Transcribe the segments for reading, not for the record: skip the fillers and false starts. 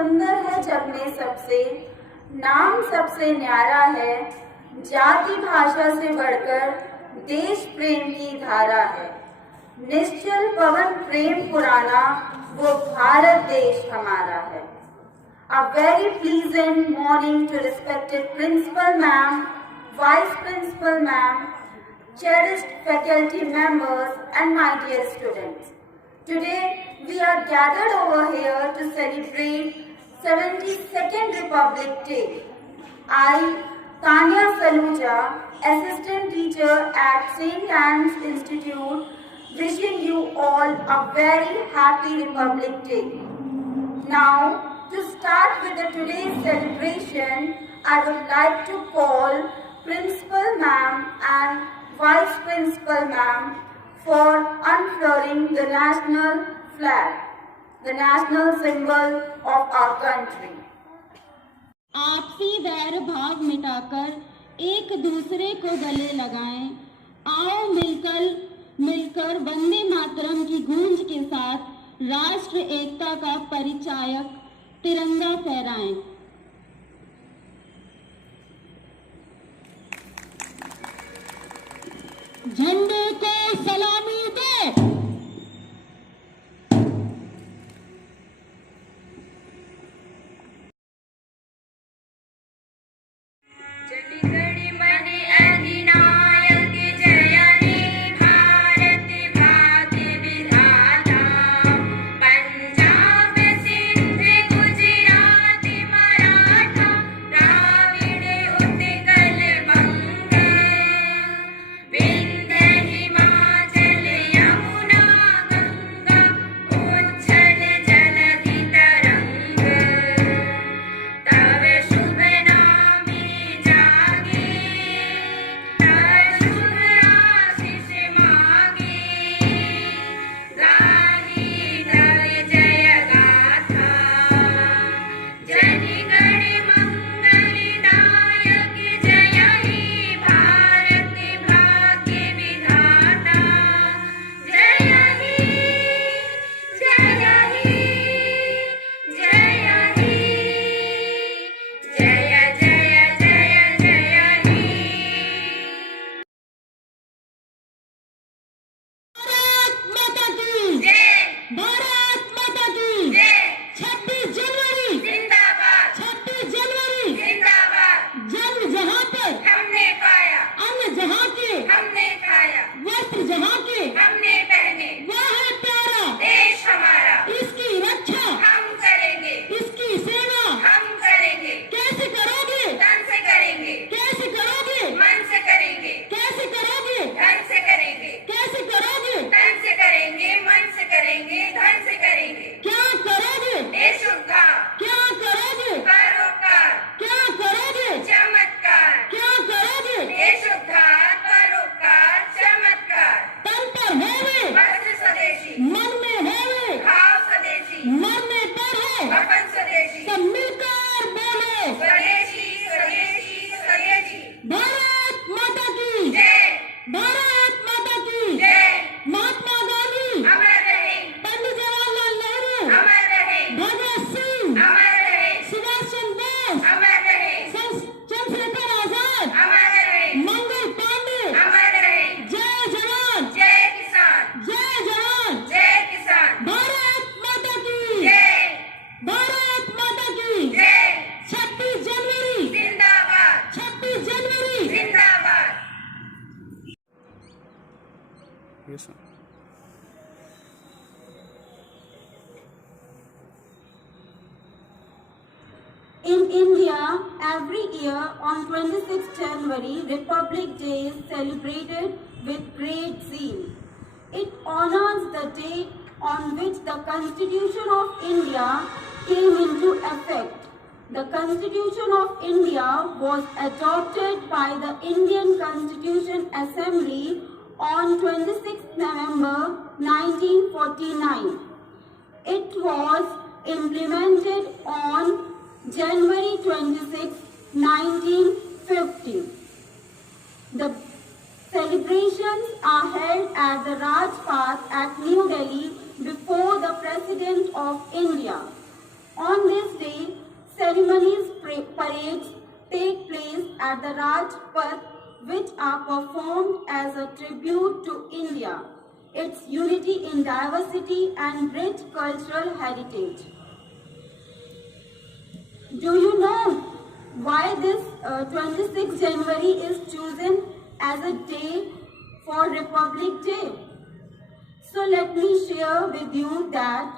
सुंदर है जग में सबसे, नाम सबसे न्यारा है, जाति भाषा से बढ़कर देश प्रेम की धारा है। निश्चल पवन प्रेम पुराना, वो भारत देश हमारा है। A very pleasant morning to respected Principal Ma'am, Vice Principal Ma'am, cherished faculty members and my dear students. Today we are gathered over here to celebrate 72nd Republic Day. I, Tanya Saluja, Assistant Teacher at St. Anne's Institute, wishing you all a very happy Republic Day. Now, to start with the today's celebration, I would like to call Principal Ma'am and Vice Principal Ma'am for unfurling the national flag, the national symbol of our country. आपसी वैर भाव मिटाकर एक दूसरे को गले लगाएं। आओ मिलकर वंदे मातरम की गूंज के साथ राष्ट्र एकता का परिचायक तिरंगा फहराएं। झंडे को सलामी दे। चंडीगढ़ मने अधिनायक जयनी भारत भाग्य विधाता Punjab Sindh Gujarat In India, every year on 26 January, Republic Day is celebrated with great zeal. It honors the day on which the Constitution of India came into effect. The Constitution of India was adopted by the Indian Constitution Assembly on 26 November 1949. It was implemented on January 26, 1950. The celebrations are held at the Rajpath at New Delhi before the President of India. On this day, ceremonies, parades take place at the Rajpath, which are performed as a tribute to India, its unity in diversity and rich cultural heritage. Do you know why this 26 January is chosen as a day for Republic Day? So let me share with you that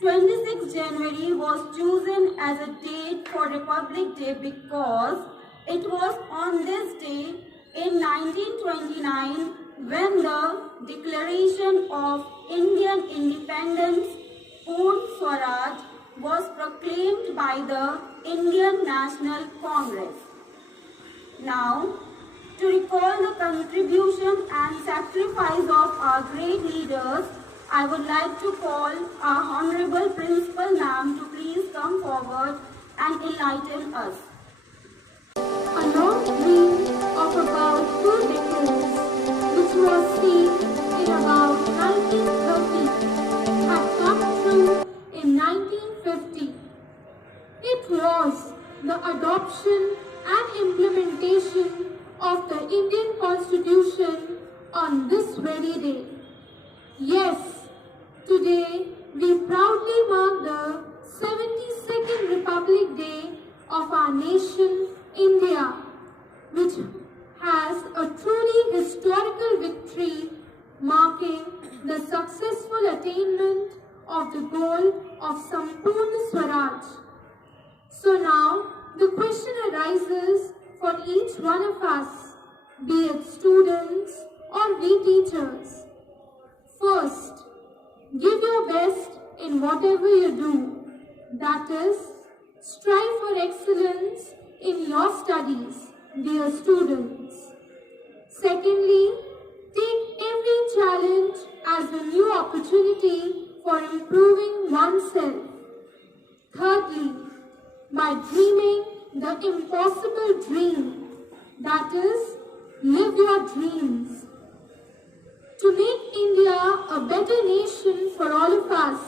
26 January was chosen as a date for Republic Day because it was on this day in 1929 when the Declaration of Indian Independence, Purna Swaraj, was proclaimed by the Indian National Congress. Now, to recall the contribution and sacrifice of our great leaders, I would like to call our Honorable Principal Ma'am to please come forward and enlighten us. A long dream of about 2 decades, which was seen in about 1930, had come true in 1950. It was the adoption and implementation of the Indian Constitution on this very day. Yes, today we proudly mark the 72nd Republic Day of our nation, India, which has a truly historical victory marking the successful attainment of the goal of Sampurna Swaraj. So now the question arises for each one of us, be it students or we teachers. First, give your best in whatever you do. That is, strive for excellence in your studies, dear students. Secondly, take every challenge as a new opportunity for improving oneself. Thirdly, by dreaming the impossible dream, that is, live your dreams. To make India a better nation for all of us,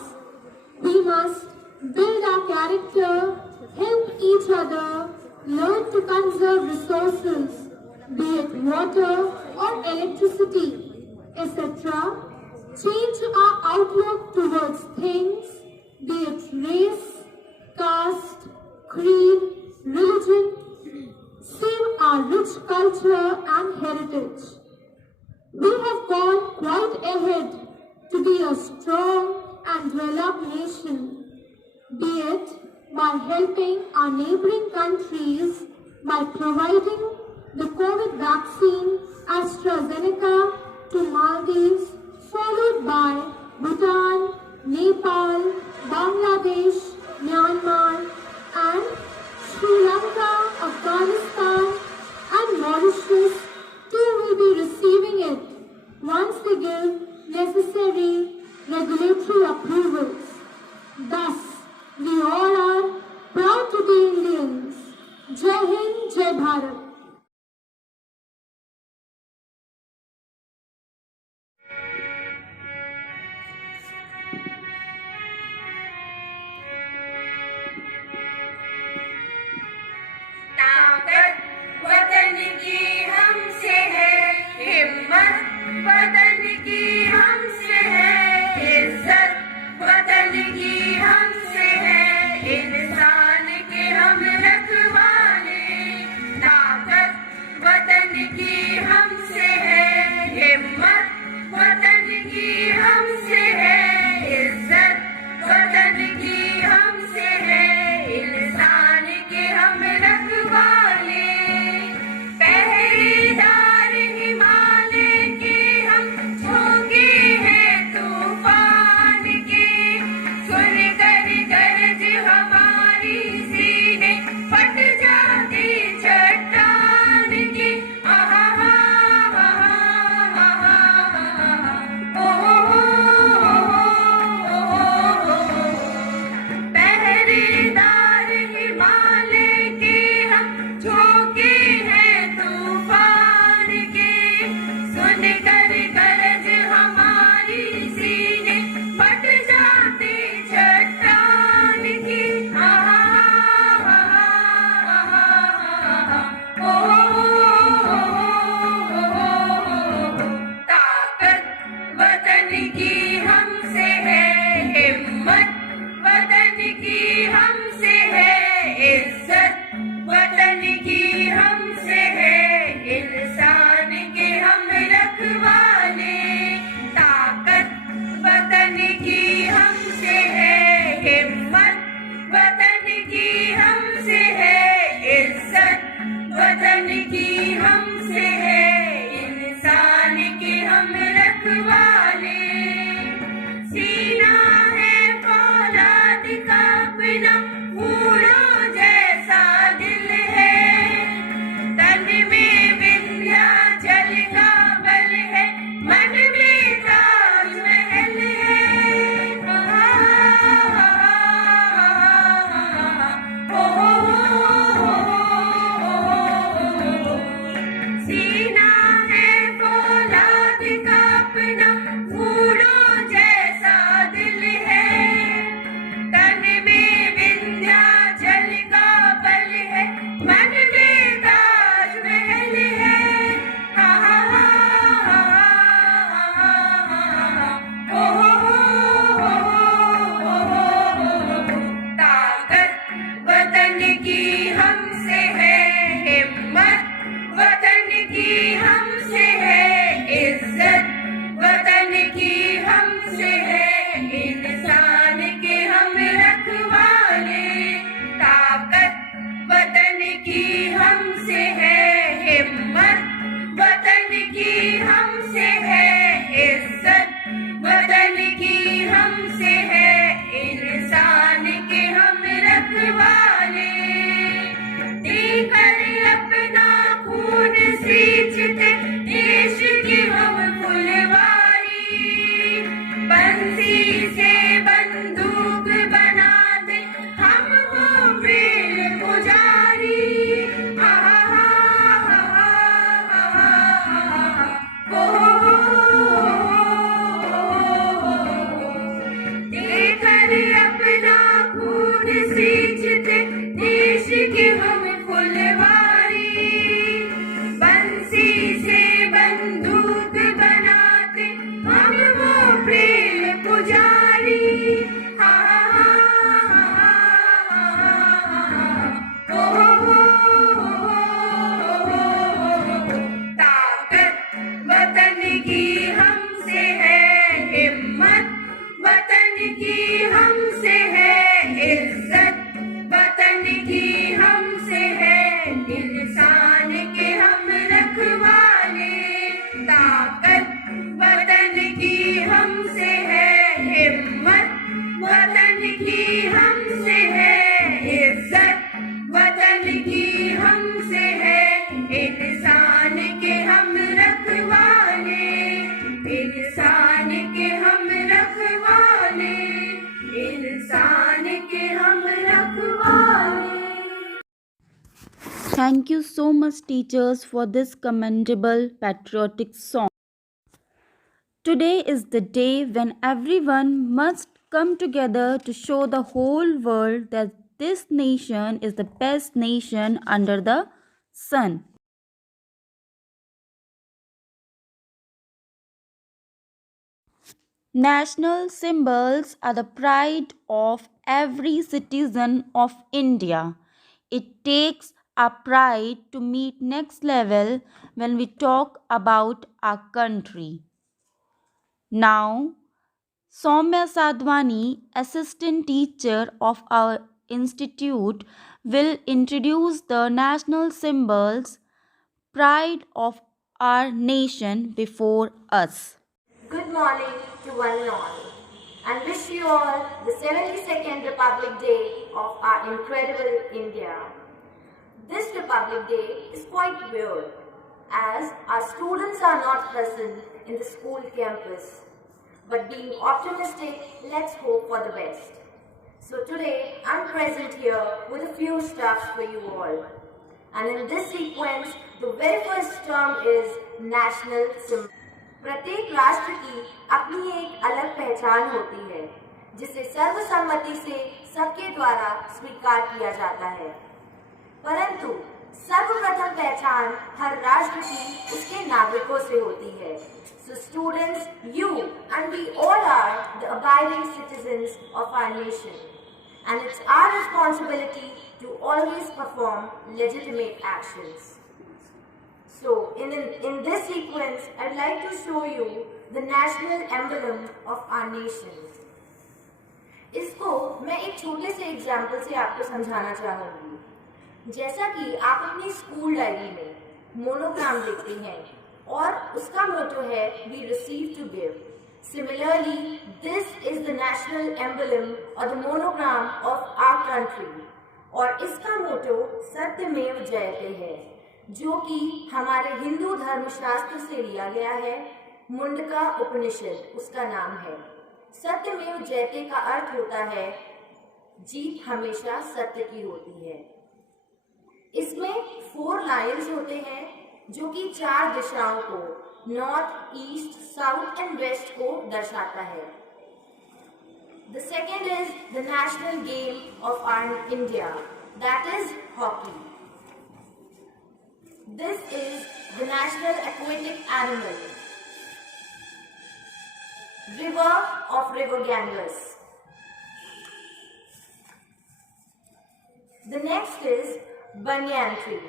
we must build our character, help each other, learn to conserve resources, be it water or electricity, etc. Change our outlook towards things, be it race, caste, creed, religion. Save our rich culture and heritage. We have gone quite ahead to be a strong and developed nation, be it by helping our neighboring countries by providing the COVID vaccine AstraZeneca to Maldives, followed by Bhutan, Nepal, Bangladesh, Myanmar, and Sri Lanka, Afghanistan, and Mauritius too will be receiving it once they give necessary regulatory approvals. Thus, we all are proud to be Indians. Jai Hind, Jai Bharat. ताकत वतन की हमसे है, हिम्मत वतन की हमसे है, इज्जत वतन की हमसे है, इंसान के हम रखवाले। ताकत वतन की हमसे है, हिम्मत वतन की हमसे है, इज्जत वतन की हमसे है, इंसान के वतन की हमसे है हिम्मत, वतन की हमसे है इज्जत, वतन की हमसे है इंसान के हम रखवाले, ताकत वतन की हमसे है हिम्मत, वतन की हमसे है इज्जत, वतन की हमसे है इंसान के हम रखवाले, देकर अपना खून सींचते देश की हम फुलवारी, बंसी से बंदूक बना दे हम हो प्रेम पुजारी, देकर अपना खून सींचते देश की हम फुलवारी, बंसी से बंदूक बनाते हम वो प्रेम पुजारी, ताकत वतन की हमसे है हिम्मत, वतन की हमसे है इज्जत, वतन की हमसे है इंसान के हम रखवाले, ताकत वतन की हमसे है हिम्मत, वतन की हमसे है इज्जत, वतन की हमसे है इंसान के हम रखवाले, इंसान के हम रखवाले, इंसान के हम रखवाले। Thank you so much, teachers, for this commendable patriotic song. Today is the day when everyone must come together to show the whole world that this nation is the best nation under the sun. National symbols are the pride of every citizen of India. It takes our pride to meet next level when we talk about our country. Now, Soumya Sadhwani, assistant teacher of our institute, will introduce the national symbols, pride of our nation before us. Good morning to one and all, and wish you all the 72nd Republic Day of our incredible India. This Republic Day is quite weird, as our students are not present in the school campus. But being optimistic, let's hope for the best. So today, I'm present here with a few stuffs for you all. And in this sequence, the very first term is national symbol. प्रत्येक राष्ट्र की अपनी एक अलग पहचान होती है, जिसे सर्वसम्मति से सबके द्वारा स्वीकार किया जाता है। परंतु सर्वप्रथम पहचान हर राष्ट्र की उसके नागरिकों से होती है। So students, you and we all are the abiding citizens of our nation, and it's our responsibility to always perform legitimate actions. So, in this sequence, I'd like to show you the national emblem of our nation. इसको मैं एक छोटे से example से आपको समझाना चाहूँगी। जैसा कि आप अपनी स्कूल डायरी में मोनोग्राम देखते हैं और उसका मोटो है We receive to give. Similarly, this is the national emblem or the monogram of our country. और इसका मोटो सत्यमेव जयते है, जो कि हमारे हिंदू धर्मशास्त्र से लिया गया है। मुंडका उपनिषद उसका नाम है। सत्यमेव जयते का अर्थ होता है जीत हमेशा सत्य की होती है। इसमें 4 लाइन्स होते हैं जो कि 4 दिशाओं को north, east, south and west को दर्शाता है। The second is the national game of our India, that is hockey. This is the national aquatic animal, river of river Ganges. The next is banyan tree.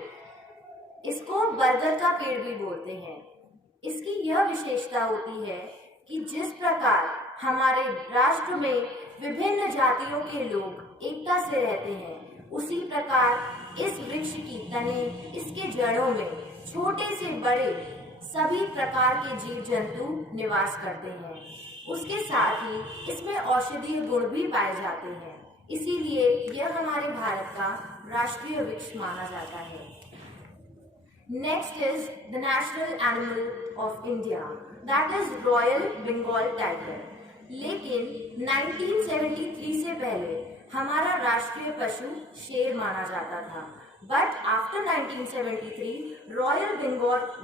इसको बरगद का पेड़ भी बोलते हैं। इसकी यह विशेषता होती है कि जिस प्रकार हमारे राष्ट्र में विभिन्न जातियों के लोग एकता से रहते हैं, उसी प्रकार इस वृक्ष की तने, इसके जड़ों में छोटे से बड़े सभी प्रकार के जीव जंतु निवास करते हैं। उसके साथ ही इसमें औषधीय गुण भी पाए जाते हैं, इसीलिए यह हमारे भारत का राष्ट्रीय वृक्ष माना जाता है। Next is the national animal of India, that is Royal Bengal Tiger. लेकिन 1973 से पहले हमारा राष्ट्रीय पशु शेर माना जाता था। But after 1973, Royal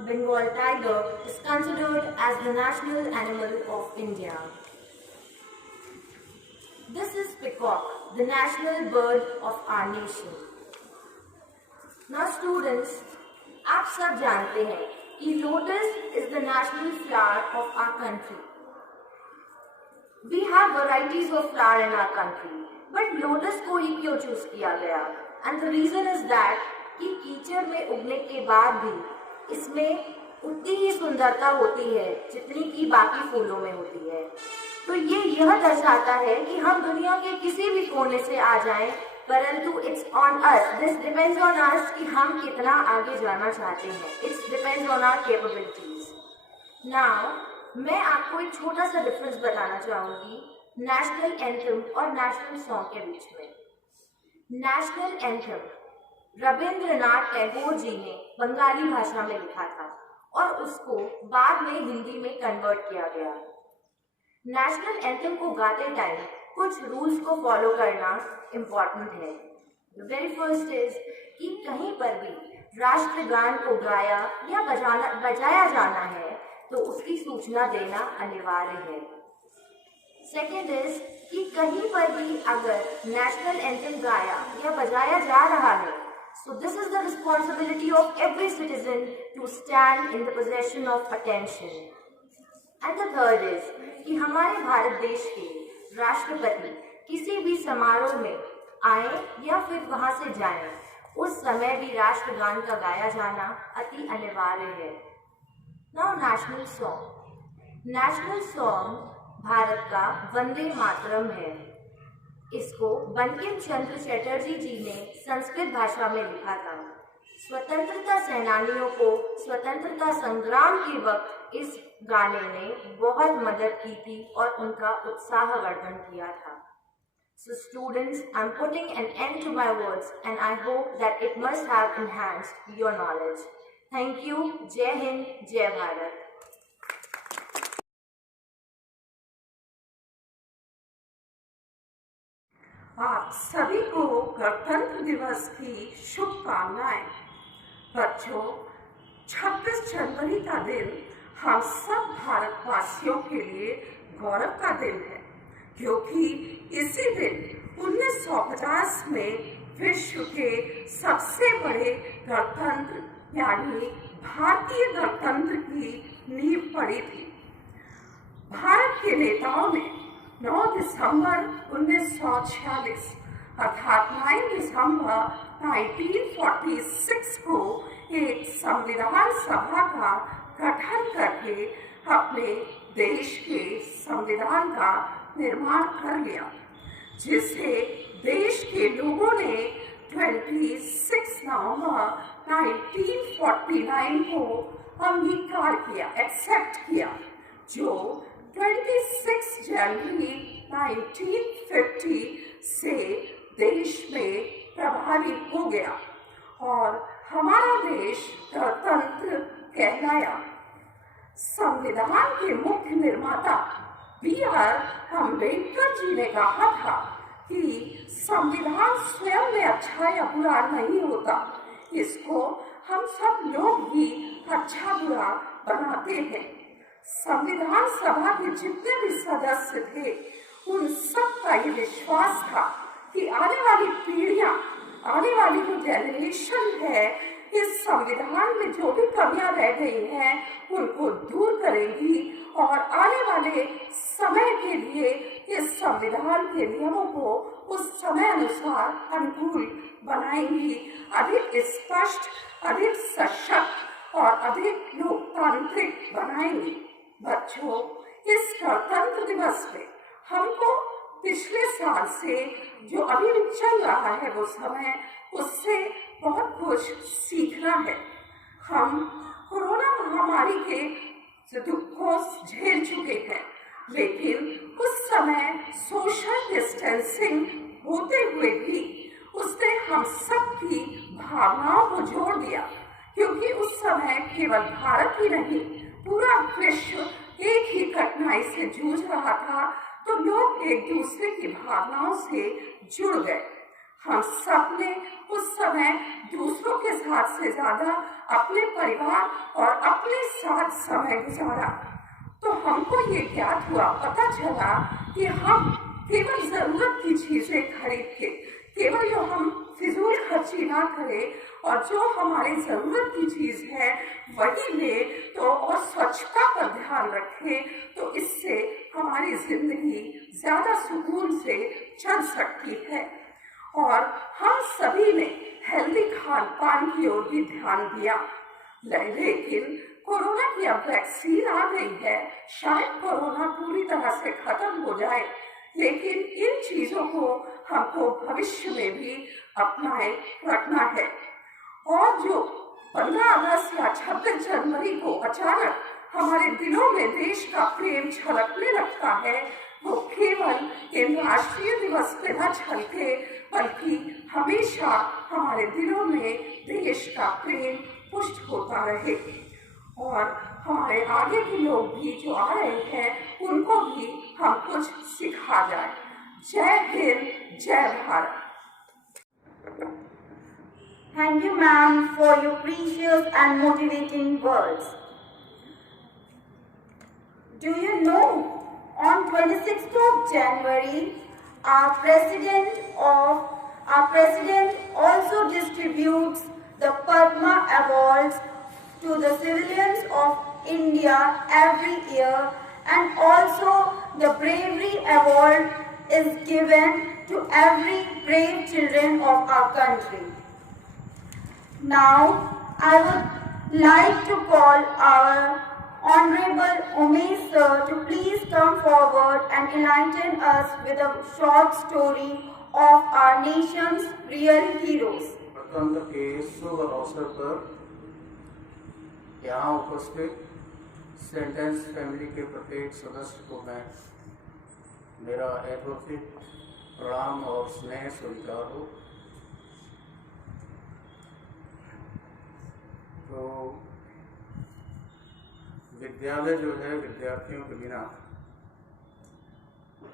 Bengal Tiger is considered as the national animal of India. This is peacock, the national bird of our nation. Now students, आप सब जानते हैं कि lotus is the national flower of our country. We have varieties of flower in our country, but lotus को ही क्यों choose किया गया? And the reason is that कि कीचड़ में उगने के बाद भी इसमें उतनी ही सुंदरता होती है जितनी कि बाकी फूलों में होती है। तो यह दर्शाता है कि हम दुनिया के किसी भी कोने से आ जाएं, परंतु it's on us, this depends on us कि हम कितना आगे जाना चाहते हैं। It's depends on our capabilities. Now मैं आपको एक छोटा सा डिफरेंस बताना चाहूंगी नेशनल एंथम और नेशनल सॉन्ग के बीच में। नेशनल एंथम रविंद्रनाथ टैगोर जी ने बंगाली भाषा में लिखा था और उसको बाद में हिंदी में कन्वर्ट किया गया। नेशनल एंथम को गाते टाइम कुछ रूल्स को फॉलो करना इम्पोर्टेंट है। द वेरी फर्स्ट इज कि कहीं पर भी राष्ट्रगान को गाया या बजाया जाना है तो उसकी सूचना देना अनिवार्य है। सेकेंड इज कि कहीं पर भी अगर नेशनल एंथम गाया या बजाया जा रहा है, so this is the responsibility of every citizen to stand in the possession of attention. And the third is कि हमारे भारत देश के राष्ट्रपति किसी भी समारोह में आए या फिर वहां से जाएं, उस समय भी राष्ट्रगान का गाया जाना अति अनिवार्य है। Now national song. National song Bharat का वंदे मातरम है। इसको बंकिम चंद्र चटर्जी जी ने संस्कृत भाषा में लिखा था। स्वतंत्रता सेनानियों को स्वतंत्रता संग्राम के वक्त इस गाने ने बहुत मदद की थी और उनका उत्साहवर्धन किया था। So students, I'm putting an end to my words and I hope that it must have enhanced your knowledge. Thank you. जय हिंद, जय भारत। आप सभी को गणतंत्र दिवस की शुभकामनाएं। बच्चों, 26 जनवरी का दिन हम सब भारतवासियों के लिए गौरव का दिन है, क्योंकि इसी दिन 1950 में विश्व के सबसे बड़े गणतंत्र यानी भारतीय गणतंत्र की नींव पड़ी थी। भारत के नेताओं ने 9 दिसंबर 1946 अर्थात 9 दिसंबर 1946 को एक संविधान सभा का गठन करके अपने देश के संविधान का निर्माण कर लिया, जिसे देश के लोगों ने 26 नवंबर 1949 को अंगीकार किया, एक्सेप्ट किया, जो 26 जनवरी 1950 से देश में प्रभावी हो गया और हमारा देश गणतंत्र कहलाया। संविधान के मुख्य निर्माता B.R. अम्बेडकर जी ने कहा था कि संविधान स्वयं में अच्छा या बुरा नहीं होता, इसको हम सब लोग ही अच्छा बुरा बनाते हैं। संविधान सभा के जितने भी सदस्य थे, उन सब का ये विश्वास था कि आने वाली पीढ़ियां, आने वाली जो जनरेशन है, इस संविधान में जो भी कमियां रह गई हैं उनको दूर करेगी और आने वाले समय के लिए इस संविधान के नियमों को उस समय अनुसार अनुकूल बनाएंगी, अधिक स्पष्ट, अधिक सशक्त और अधिक लोकतांत्रिक बनाएंगी। बच्चों, इस गणतंत्र दिवस पे हमको पिछले साल से जो अभी भी चल रहा है वो समय, उससे बहुत कुछ सीखना है। हम कोरोना महामारी के दुख को झेल चुके हैं, लेकिन उस समय सोशल डिस्टेंसिंग होते हुए भी उसने हम सबकी भावनाओं को जोड़ दिया, क्योंकि उस समय केवल भारत ही नहीं, पूरा विश्व एक ही कठिनाई से जूझ रहा था। तो लोग एक दूसरे की भावनाओं से जुड़ गए। हम सब ने उस समय दूसरों के साथ से ज्यादा अपने परिवार और अपने साथ समय गुजारा। तो हमको ये ज्ञात हुआ, पता चला कि हम केवल जरूरत की चीजें खरीद के, केवल जो हम फिजूल खर्ची ना करें और जो हमारी जरूरत की चीज है वही ले, तो और स्वच्छता पर ध्यान रखें, तो इससे हमारी जिंदगी ज्यादा सुकून से चल सकती है। और हम सभी ने हेल्दी खान पान की ओर भी ध्यान दिया। लेकिन कोरोना की अब वैक्सीन आ गई है, शायद कोरोना पूरी तरह से खत्म हो जाए, लेकिन इन चीजों को हमको भविष्य में भी अपनाए रखना है। और जो 15 अगस्त या 26 जनवरी को अचानक हमारे दिलों में देश का प्रेम छलकने लगता है, वो केवल इन राष्ट्रीय दिवस पे न छलके, बल्कि हमेशा हमारे दिलों में देश का प्रेम पुष्ट होता रहे। और हमारे आगे के लोग भी जो आ रहे हैं, उनको भी हम कुछ सिखा जाए। जय हिंद, जय Bharat. Thank you, ma'am, for your precious and motivating words. Do you know, on 26th of January, our president also distributes the Padma Awards to the civilians of India every year, and also the Bravery Award is given to every brave children of our country. Now, I would like to call our Honorable Umesh sir to please come forward and enlighten us with a short story of our nation's real heroes. गणतंत्र के शुभ अवसर पर यहाँ उपस्थित sentence family के प्रत्येक सदस्य को मैं मेरा यथोचित प्रणाम और स्नेह स्वीकार हो। तो विद्यालय जो है विद्यार्थियों के बिना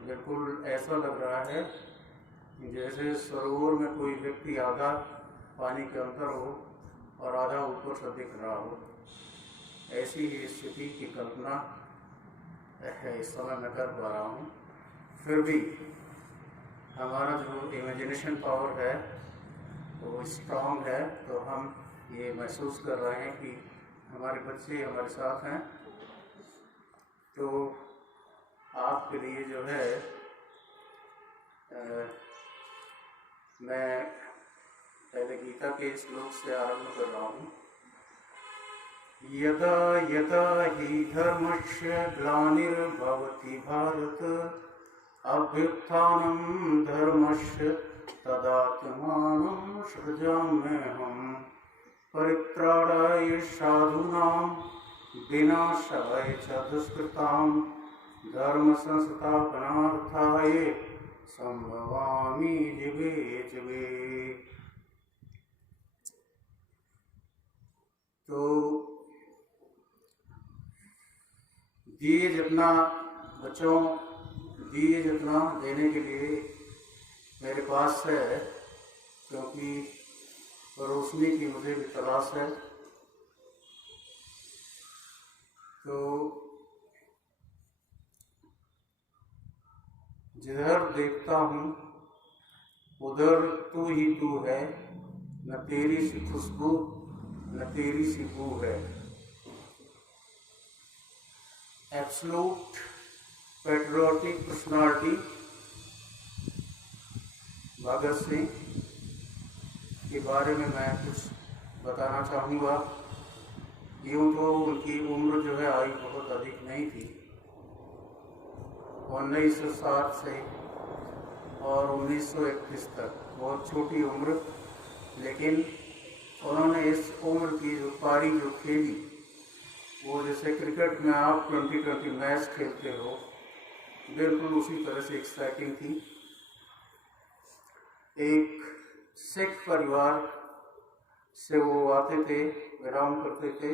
बिल्कुल ऐसा लग रहा है जैसे सरोवर में कोई व्यक्ति आधा पानी के अंदर हो और आधा ऊपर से दिख रहा हो। ऐसी ही स्थिति की कल्पना है इस समय मैं कर पा रहा हूँ। फिर भी हमारा जो इमेजिनेशन पावर है वो स्ट्रॉन्ग है, तो हम ये महसूस कर रहे हैं कि हमारे बच्चे हमारे साथ हैं। तो आपके लिए जो है मैं पहले गीता के श्लोक से आरंभ कर रहा हूँ। यदा यदा हि धर्मस्य ग्लानिर्भवति भारत अभ्युत्थानं धर्मस्य तदात्मानं सृजाम्यहम् परित्राणाय साधूनां विनाशाय च दुष्कृतां धर्म संस्थापनार्थाय संभवामि युगे युगे। तो दिए जितना बच्चों, दिए जितना देने के लिए मेरे पास है, क्योंकि रोशनी की मुझे भी तलाश है। तो जिधर देखता हूँ उधर तू ही तू है, न तेरी सी खुशबू न तेरी सी बू है। Absolute patriotic personality Bhagat Singh के बारे में मैं कुछ बताना चाहूँगा। यूँ तो उनकी उम्र जो है आयु बहुत अधिक नहीं थी, 1960 से और 1931 तक, बहुत छोटी उम्र, लेकिन उन्होंने इस उम्र की जो पारी जो खेली, वो जैसे क्रिकेट में आप 20-20 मैच खेलते हो, बिल्कुल उसी तरह से एक्साइटिंग थी। एक सिख परिवार से वो आते थे, बिलोंग करते थे,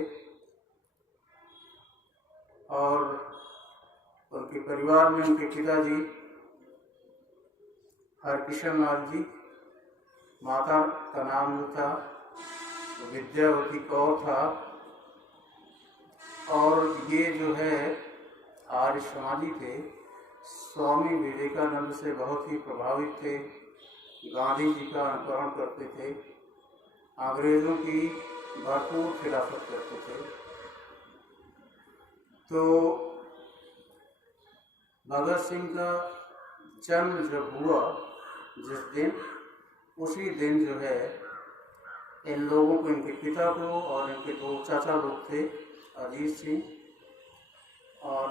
और उनके परिवार में उनके पिताजी हरकिशन लाल जी, माता का नाम जो था विद्यावती कौर था, और ये जो है आर्य समाजी थे, स्वामी विवेकानंद से बहुत ही प्रभावित थे, गांधी जी का अनुकरण करते थे, अंग्रेजों की भरपूर खिलाफत करते थे। तो भगत सिंह का जन्म जब हुआ जिस दिन, उसी दिन जो है इन लोगों को, इनके पिता को और इनके दो चाचा लोग थे, अजीत सिंह और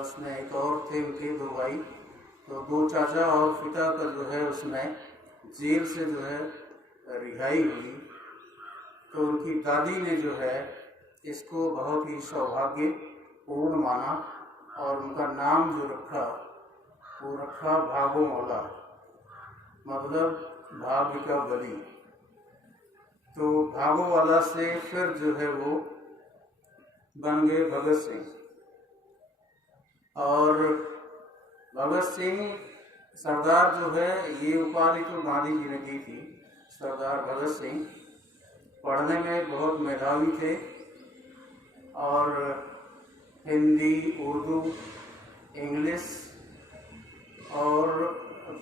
उसमें एक और थे उनके दो भाई, तो दो चाचा और पिता का जो है उसमें जेल से जो है रिहाई हुई। तो उनकी दादी ने जो है इसको बहुत ही सौभाग्यपूर्ण माना और उनका नाम जो रखा वो रखा भागोमौला, मतलब भाग्य का बली। तो भागोवाला से फिर जो है वो बन गए भगत सिंह। और भगत सिंह सरदार जो है, ये उपाधि तो गांधी जी ने दी थी। सरदार भगत सिंह पढ़ने में बहुत मेधावी थे और हिंदी, उर्दू, इंग्लिश और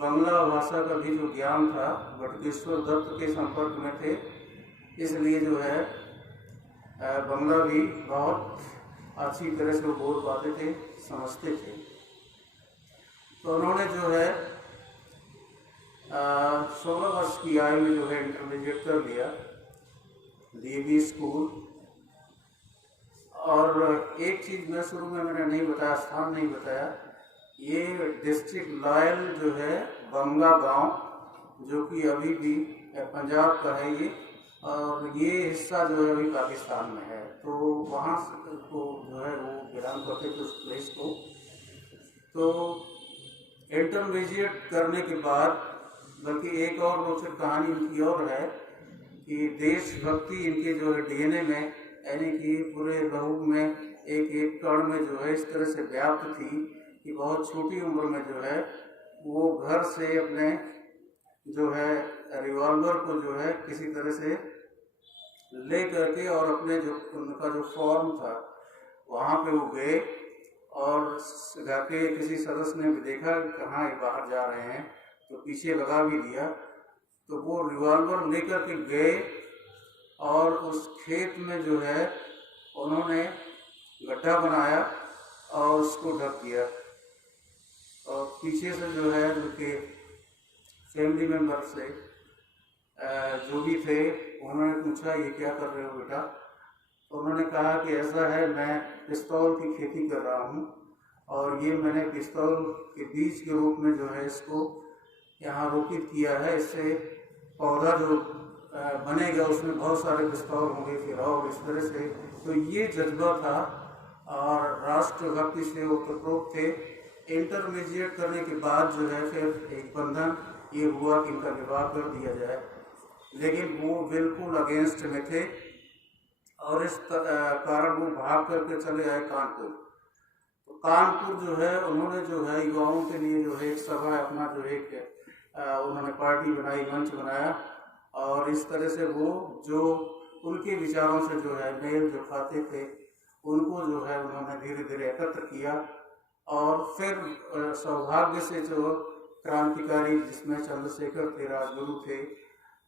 बांग्ला भाषा का भी जो ज्ञान था, बटुकेश्वर दत्त के संपर्क में थे, इसलिए जो है बांग्ला भी बहुत अच्छी तरह से बोल पाते थे, समझते थे। तो उन्होंने जो है 16 वर्ष की आयु में जो है इंटरमीडिएट कर लिया डीएवी स्कूल। और एक चीज़ मैं शुरू में मैंने नहीं बताया, स्थान नहीं बताया, ये डिस्ट्रिक्ट लॉयल जो है बंगा गांव, जो कि अभी भी पंजाब का है ये, और ये हिस्सा जो है अभी पाकिस्तान में है। तो वहाँ से को जो है वो बिलोंग करते थे उस प्लेस को। तो इंटरमीडिएट करने के बाद, बल्कि एक और रोचक कहानी इनकी और है कि देशभक्ति इनके जो है डीएनए में, यानी कि पूरे लहू में एक एक कण में जो है इस तरह से व्याप्त थी कि बहुत छोटी उम्र में जो है वो घर से अपने जो है रिवॉल्वर को जो है किसी तरह से ले करके और अपने जो उनका जो फॉर्म था वहाँ पे वो गए, और घर के किसी सदस्य ने भी देखा कहाँ ये बाहर जा रहे हैं, तो पीछे लगा भी दिया। तो वो रिवॉल्वर लेकर के गए और उस खेत में जो है उन्होंने गड्ढा बनाया और उसको ढक दिया। और पीछे से जो है उनके फैमिली मेम्बर से जो भी थे, उन्होंने पूछा ये क्या कर रहे हो बेटा? तो उन्होंने कहा कि ऐसा है, मैं पिस्तौल की खेती कर रहा हूँ और ये मैंने पिस्तौल के बीज के रूप में जो है इसको यहाँ रोपित किया है, इससे पौधा जो बनेगा उसमें बहुत सारे पिस्तौल होंगे फिर, और इस तरह से। तो ये जज्बा था और राष्ट्रभक्ति से वो ओतप्रोत थे। इंटरमीडिएट करने के बाद जो है फिर एक बंधन ये हुआ कि इनका विवाह कर दिया जाए, लेकिन वो बिल्कुल अगेंस्ट में थे और इस कारण वो भाग करके चले आए कानपुर। तो कानपुर जो है उन्होंने जो है युवाओं के लिए जो है एक सभा, अपना जो एक उन्होंने पार्टी बनाई, मंच बनाया, और इस तरह से वो जो उनके विचारों से जो है मेल जो खाते थे उनको जो है उन्होंने धीरे धीरे एकत्र किया। और फिर सौभाग्य से जो क्रांतिकारी, जिसमें चंद्रशेखर थे, राजगुरु थे,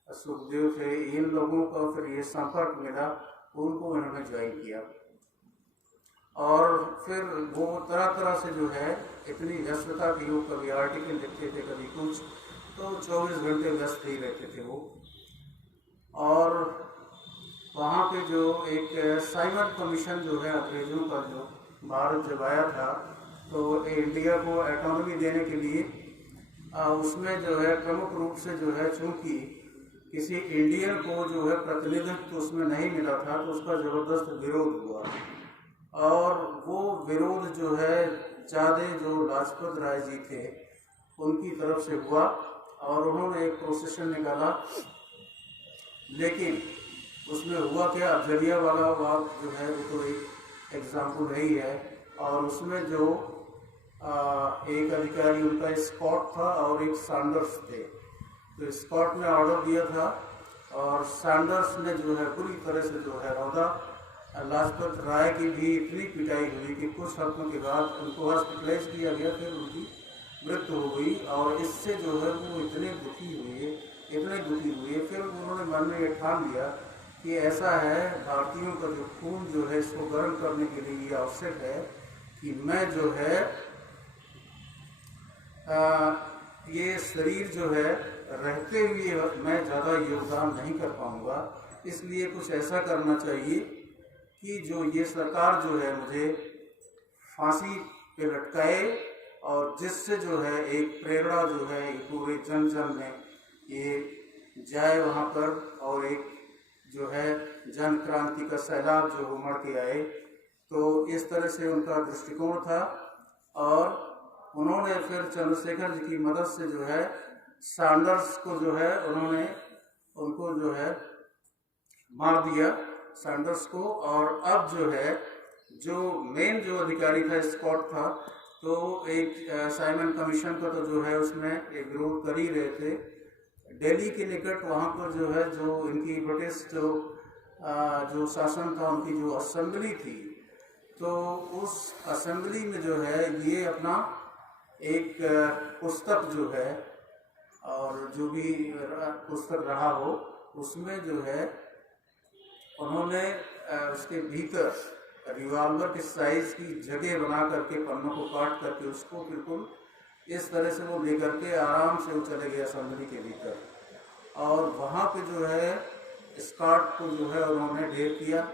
सुखदेव थे, इन लोगों का फिर ये संपर्क मिला, उनको इन्होंने ज्वाइन किया। और फिर वो तरह तरह से जो है इतनी व्यस्तता की, वो कभी आर्टिकल लिखते थे, कभी कुछ, तो 24 घंटे व्यस्त ही रहते थे वो। और वहाँ पे जो एक साइमन कमीशन जो है अंग्रेजों का, जो भारत जब आया था तो इंडिया को ऑटोनॉमी देने के लिए उसमें जो है प्रमुख रूप से जो है, चूँकि किसी इंडियन को जो है प्रतिनिधित्व उसमें नहीं मिला था, तो उसका ज़बरदस्त विरोध हुआ। और वो विरोध जो है ज़्यादा जो लाजपत राय जी थे उनकी तरफ से हुआ, और उन्होंने एक प्रोसेशन निकाला। लेकिन उसमें हुआ क्या, जलियांवाला बाग जो है वो तो एक एग्जाम्पल ही है। और उसमें जो एक अधिकारी उनका स्कॉट था और एक सैंडर्स थे। तो स्कॉट ने ऑर्डर दिया था और सैंडर्स ने जो है पूरी तरह से जो है रौदा। लाजपत राय की भी इतनी पिटाई हुई कि कुछ हफ्तों के बाद उनको हॉस्पिटलाइज किया गया, फिर उनकी मृत्यु हो गई। और इससे जो है वो इतने दुखी हुए, फिर उन्होंने मन में ये ठान लिया कि ऐसा है, भारतीयों का जो खून जो है इसको गर्म करने के लिए ये आवश्यक है कि मैं जो है ये शरीर जो है रहते हुए मैं ज़्यादा योगदान नहीं कर पाऊँगा, इसलिए कुछ ऐसा करना चाहिए कि जो ये सरकार जो है मुझे फांसी पे लटकाए, और जिससे जो है एक प्रेरणा जो है पूरे जन में ये जाए वहाँ पर, और एक जो है जन क्रांति का सैलाब जो उमड़ के आए। तो इस तरह से उनका दृष्टिकोण था। और उन्होंने फिर चंद्रशेखर जी की मदद से जो है सैंडर्स को जो है उनको जो है मार दिया, सैंडर्स को। और अब जो है जो मेन जो अधिकारी था स्कॉट था, तो एक साइमन कमीशन का तो जो है उसमें एक विरोध कर ही रहे थे। दिल्ली के निकट वहाँ पर जो है जो इनकी ब्रिटिश जो शासन था, उनकी जो असेंबली थी, तो उस असेंबली में जो है ये अपना एक पुस्तक जो है, और जो भी पुस्तक रहा हो उसमें जो है उन्होंने उसके भीतर रिवॉल्वर के साइज की जगह बना करके पन्नों को काट करके उसको बिल्कुल इस तरह से वो लेकर के आराम से वो चले गए असेंबली के भीतर। और वहाँ पे जो है स्कॉट को जो है उन्होंने ढेर किया।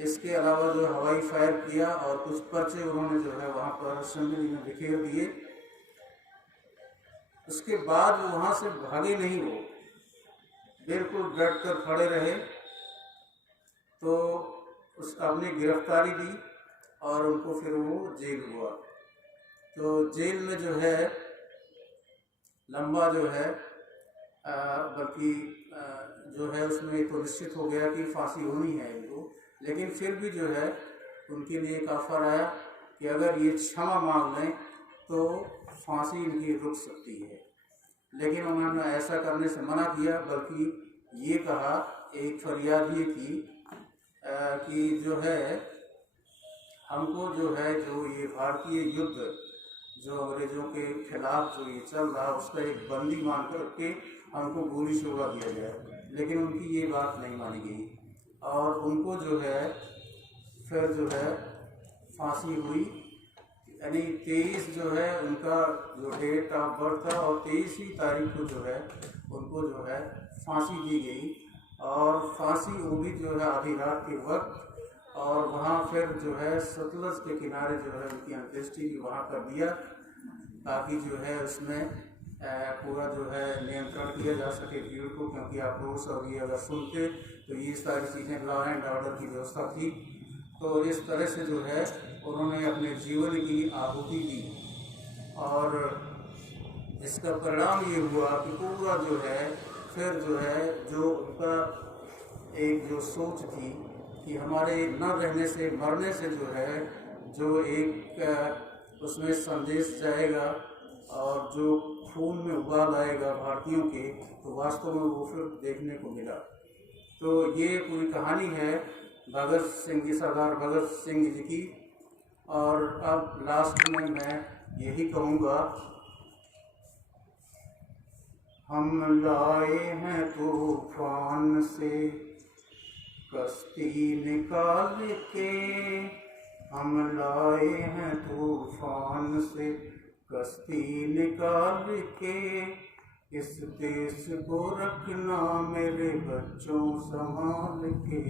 इसके अलावा जो हवाई फायर किया और कुछ पर्चे उन्होंने जो है वहाँ पर असेंबली में बिखेर दिए। उसके बाद वहाँ से भागे नहीं, वो बिल्कुल डट कर खड़े रहे। तो उसका अपनी गिरफ्तारी दी और उनको फिर वो जेल हुआ। तो जेल में जो है लंबा जो है बल्कि जो है उसमें तो निश्चित हो गया कि फांसी होनी है इनको, लेकिन फिर भी जो है उनके लिए एक ऑफर आया कि अगर ये क्षमा मांग लें तो फांसी इनकी रुक सकती है। लेकिन उन्होंने ऐसा करने से मना किया, बल्कि ये कहा, एक फरियाद ये की कि जो है हमको जो है जो ये भारतीय युद्ध जो अंग्रेजों के खिलाफ जो ये चल रहा उसका एक बंदी मान करके हमको गोली से उड़ा दिया जाए। लेकिन उनकी ये बात नहीं मानी गई और उनको जो है फिर जो है फांसी हुई। यानी 23 जो है उनका जो डेट ऑफ बर्थ था और 23 तारीख को जो है उनको जो है फांसी दी गई। और फांसी वो भी जो है आधी रात के वक्त, और वहाँ फिर जो है सतलज के किनारे जो है उनकी अंत्येष्टि भी वहाँ कर दिया, ताकि जो है उसमें पूरा जो है नियंत्रण किया जा सके भीड़ को। क्योंकि आप लोग सब ये अगर सुनते तो ये सारी चीज़ें लॉ एंड ऑर्डर की व्यवस्था थी। तो इस तरह से जो है उन्होंने अपने जीवन की आहुति दी और इसका परिणाम ये हुआ कि पूरा जो है फिर जो है जो उनका एक जो सोच थी कि हमारे न रहने से मरने से जो है जो एक उसमें संदेश जाएगा और जो खून में उबाल आएगा भारतीयों के, तो वास्तव में वो फिर देखने को मिला। तो ये पूरी कहानी है भगत सिंह जी, सरदार भगत सिंह जी की। और अब लास्ट में मैं यही कहूँगा, हम लाए हैं तूफान से कश्ती निकाल के, हम लाए हैं तूफान से कश्ती निकाल के, इस देश को रखना मेरे बच्चों संभाल के,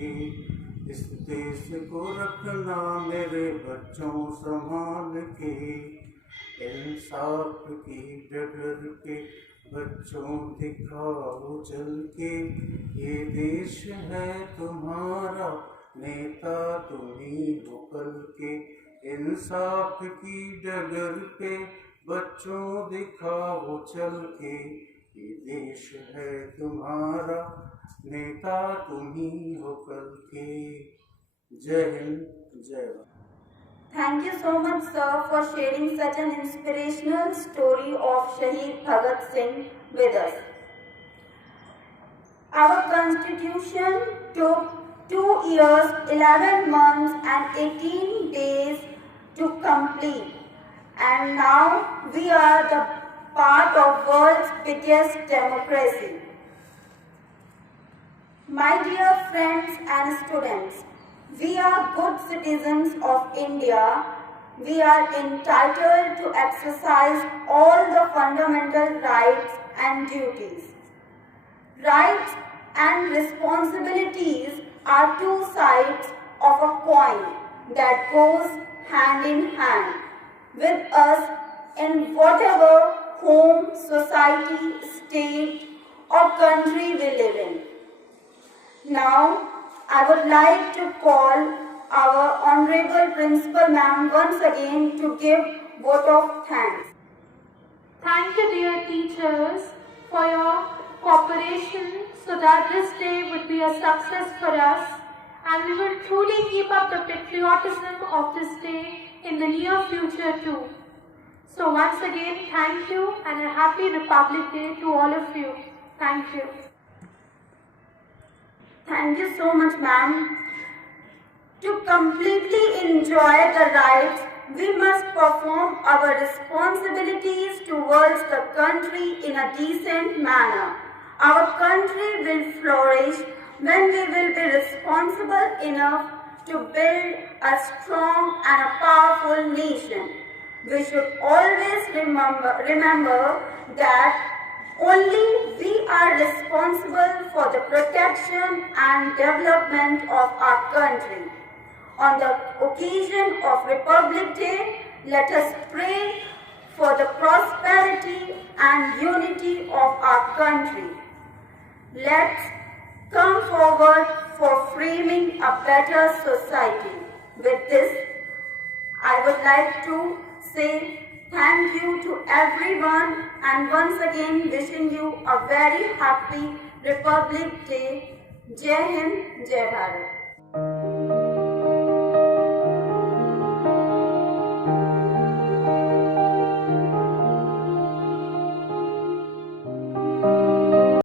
इस देश को रखना मेरे बच्चों संभाल के। इंसाफ की डगर पे बच्चों दिखाओ चल के, ये देश है तुम्हारा नेता तुम्ही हो कल के। इंसाफ की डगर पे बच्चों दिखाओ चल के, ये देश है तुम्हारा नेता तुम्ही हो कल के। जय हिंद, जय Bharat. Thank you so much, sir, for sharing such an inspirational story of Shaheed Bhagat Singh with us. Our constitution took 2 years, 11 months and 18 days to complete, and now we are the part of world's biggest democracy. My dear friends and students, we are good citizens of India. We are entitled to exercise all the fundamental rights and duties. Rights and responsibilities are two sides of a coin that goes hand in hand with us in whatever home, society, state or country we live in. Now, I would like to call our Honorable Principal Ma'am once again to give vote of thanks. Thank you, dear teachers, for your cooperation so that this day would be a success for us, and we will truly keep up the patriotism of this day in the near future too. So once again, thank you and a happy Republic Day to all of you. Thank you. Thank you so much, ma'am. To completely enjoy the rights, we must perform our responsibilities towards the country in a decent manner. Our country will flourish when we will be responsible enough to build a strong and a powerful nation. We should always remember that only we are responsible for the protection and development of our country. On the occasion of Republic Day, let us pray for the prosperity and unity of our country. Let's come forward for framing a better society. With this, I would like to say thank you to everyone and once again wishing you a very happy Republic Day. Jai Hind, Jai Bharat.